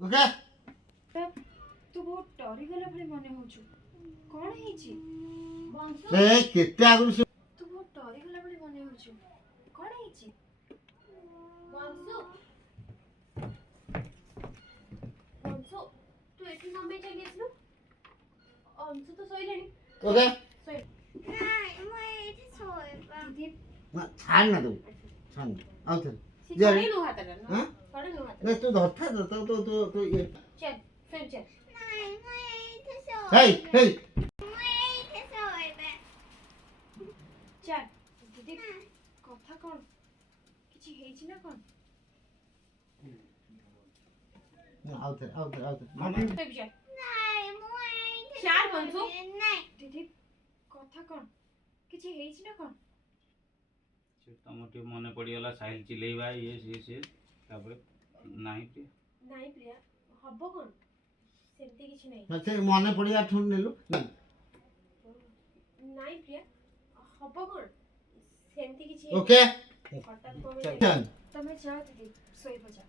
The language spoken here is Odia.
ଓକେ ତୁ ବହୁତ ଡରିଗଲା ଭଳି ମନେ ହଉଛୁ। କଣ ହେଇଛି? ଏ କେତେ ଆଗରୁ ସେ ତୁ ବହୁତ ଡରିଗଲା ଭଳି ମନେ ହଉଛୁ। କଣ ହେଇଛି? ବଂଶୁ ବଂଶୁ ତୁ ଏଠି କଣ ପାଇଁ ଚାଲି ଆସିଲୁ? ଅଂଶୁ ତ ଶୋଇଲେଣି। ଓକେ ଶୋଇ ଦିଦି ନା ଛାଡ଼ ନା ତୁ ଛାଡ଼ ଆଉ ଥରେ ସେ ଯା। ଛଡେଇ ନୁ ହାତଟା ହଁ? ଛଡେଇ ନୁ ହାତଟା ରେ ତୁ ଧରଥା ତୁ ଇଏ ଚାଲ ଶୋଇ ଚାଲ ହେଇ ହେଇ ଚାଲ ଦିଦି କଥା କଣ? କିଛି ହେଇଛି ନା କଣ? ଆଉ ଥରେ ଶୋଇ ଚାଲ ଚାଲ ବଂଶୁ ଦିଦି କଥା କଣ? କିଛି ହେଇଛି ନା କଣ? ସେ ତମର ଟିକେ ମନେ ପଡ଼ିଗଲା ସାହିଲ ଚିଲେଇବା ଇଏ ସିଏ ତାପରେ ନାହିଁ ପ୍ରିୟା ନାଇଁ ପ୍ରିୟା ହବ କଣ ସେମିତି କିଛି ନାହିଁ। ସେ ମନେ ପଡ଼ିବା ଠୁ ନେଲୁ ନାଇଁ ପ୍ରିୟା ହବ କଣ ସେମିତି କିଛି ଓକେ ହଠାତ୍ କଣ ଚାଲ ତମେ ଯାଅ ଦିଦି ଶୋଇବ ଯା।